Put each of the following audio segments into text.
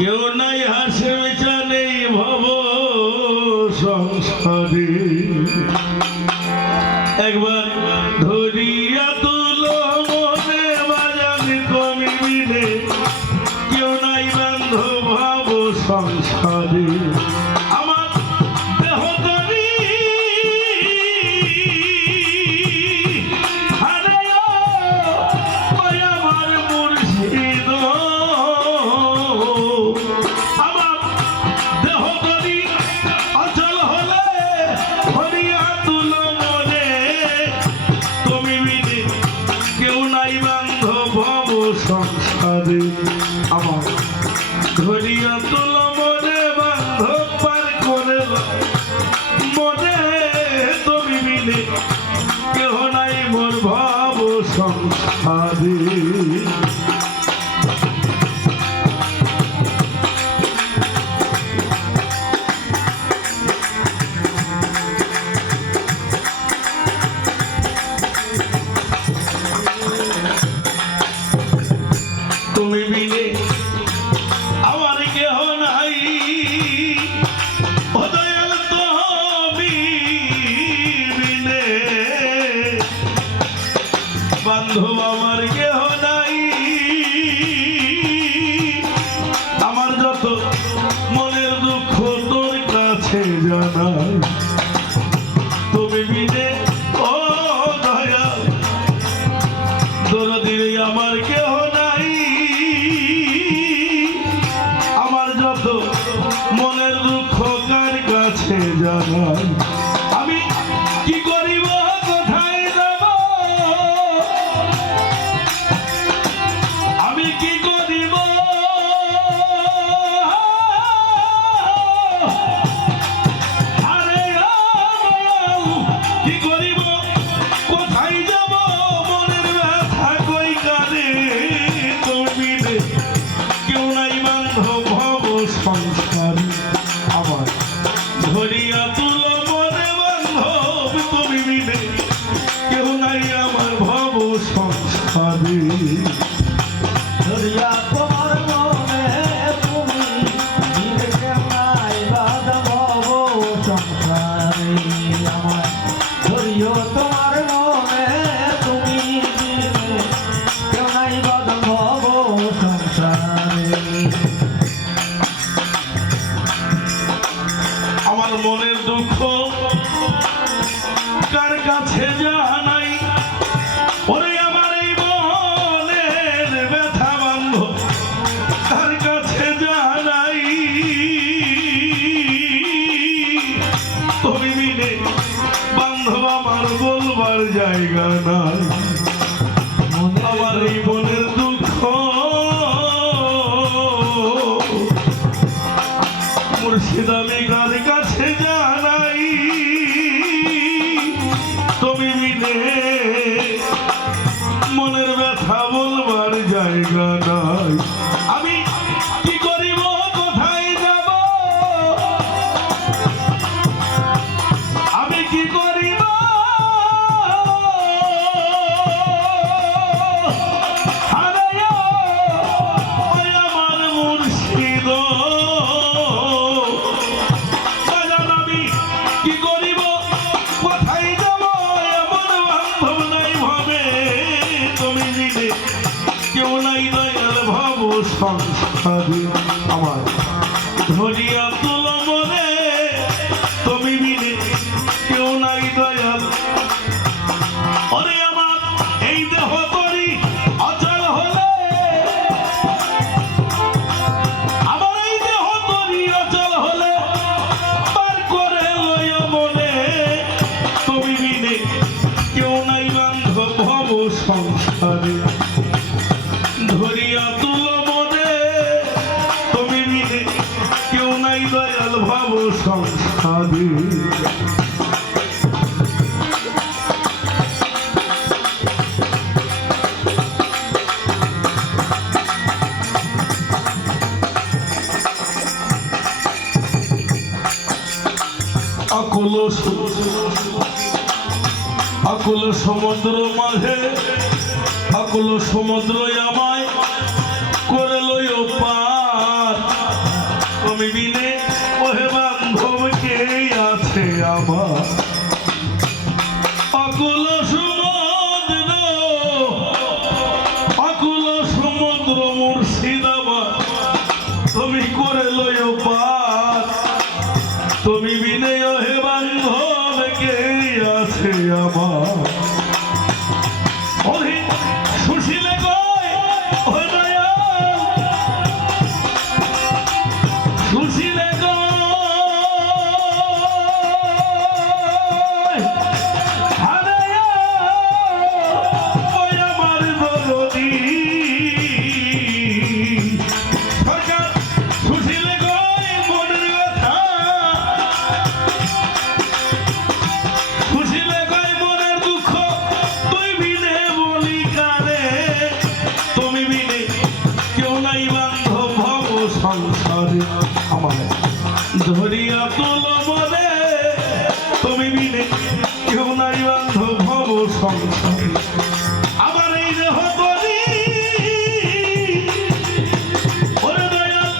কেউ নাই হাসে মেচা নেই ভব সংসারে একবার ধরিয়া তুলো মনে বাজানে তুমি মিলে কেউ নাই বান্ধব ভাব সংসারে আমার দেহ তরি আমার মুর্শিদ আমার দেহ তরি অচল হলে ধরিয়া তুলো মনে তুমি মিলে কেউ নাই বান্ধব ভাব সংসারে আমার ধরিয়া তুলো মনে বান্ধব পার করে মনে তুমি মিলে কেহ নাই মোর ভাব সংসারে তুমি মিলে আমার কেহ নাই ও দয়াল তুমি মিলে বান্ধব আমার কেহ নাই আমার যত মনের দুঃখ তোর কাছে জানাই তুমি মিলে ও দয়াল দরদির আমার কেহ নাই আমার যত মনের দুঃখ কার কাছে জানাই আমি কি করিব কোথায় যাব আমি কি করিব আরে কি করিব কোথায় যাব মনের ব্যথা কই কানে তুমি মিলে কেউ নাই বান্ধব ভব সংসারে আমার ধরিয়া তুলো মনে বান্ধব তুমি মিলে কেউ নাই আমার ভব সংসারে ধরিয়া তোমার মনে তুমি মিলে কেউ নাই বাধা ভব সংসারে আমার ধরিও তোমার মনে তুমি মিলে কেউ নাই বাধা ভব সংসারে আমার মনের দুঃখ কার কাছে জানাই ওরে আমার এই মনের ব্যথা বান্ধব কার কাছে জানাই তুমি মিলে বান্ধব আমার বলবার জায়গা নাই আমার এই মনের দুঃখ মুর্শিদ আমি কার কাছে জানাই তুমি মিলে মনের ব্যথা বলবার জায়গা নাই আমি কি করিব কোথায় যাব আমি কি করিব আমার মুর্শিদ কি করিব কোথায় যাব এমন বান্ধব নাই ভাবে তুমি মিলে কেউ নাই দয়াল ভাব সংসারে আমার ধরিয়া তুলো মনে তুমি মিলে কেউ নাই দয়াল ওরে আমার এই দেহ করি অচল হলে আমার এই দেহ করি অচল হলে পার করে লইয়া মনে তুমি মিলে কেউ নাই বান্ধব ভব সংসারে ধরিয়া তুলো মনে তুমি মিলে কেউ নাই দয়াল ভব সংসারে আকুল সমুদ্র মাঝে আকুল সমুদ্র আমায় করে লইও পার তুমি বিনে ওহে বান্ধব কে আছে আমার অকুল সমুদ্র অকুল সমুদ্র মুর্শিদাবাদ তুমি করে লয় পার তুমি বিনে ওহে বান্ধব কে আছে আমার ওরে সুশীলে কয় ও দয়াল সুশীলে কয় আরে ওই আমার দরদি সরকার সুশীলে কয় মনের ব্যথা সুশীলে কয় মনের দুঃখ তুই বিনে বলি কারে তুমি বিনে কেউ নাই বান্ধব ভব সংসারে আমার ধরিয়া তুল মনে তুমি বিনে কেউ নাই বান্ধব ভব সংসারে আমার এই দেহ তরি ওরে দয়াল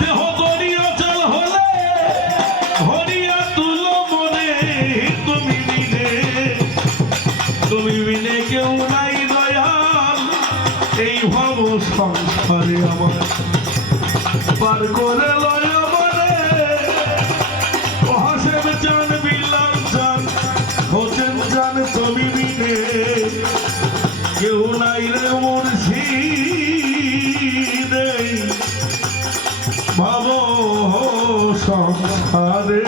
দেহ তরি অচল হলে ধরিয়া তুল মনে তুমি বিনে কেউ নাই দয়াল এই ভব সংসারে আমার পার করে লয় আমারে হাসেম চান বিলাল চান হোসেন চান তুমি বিনে কেউ নাই রে মুর্শিদ এই ভব সংসারে